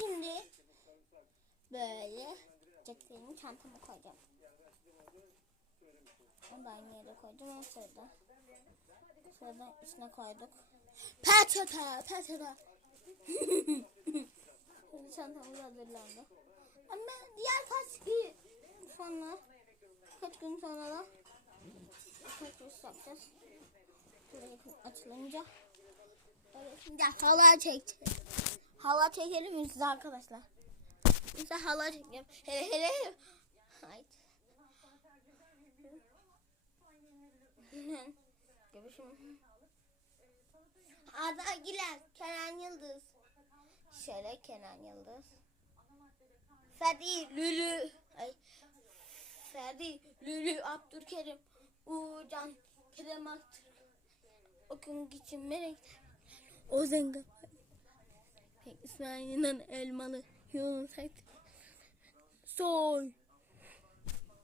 Şimdi böyle ceketimi çantama koyacağım. Onu da aynı yere koydum. En sıradan içine koyduk. Peçete. Şimdi çantamız hazırlandı. Ama diğer kaç gün sonra da tekrar yapacağız. Burayı açılınca böyle şimdi halay çekelim size arkadaşlar. Size halay çekelim. Hele. Haydi. Görüşürüz. Arda Güler, Kenan Yıldız. Şöyle Kenan Yıldız. Ferdi, Lülü, Abdülkerim, Uğurcan, Kerem Aktürk, Okun Geçim, Melek, Ozenga, İsmail İnan, Elmalı, Yunus Soy.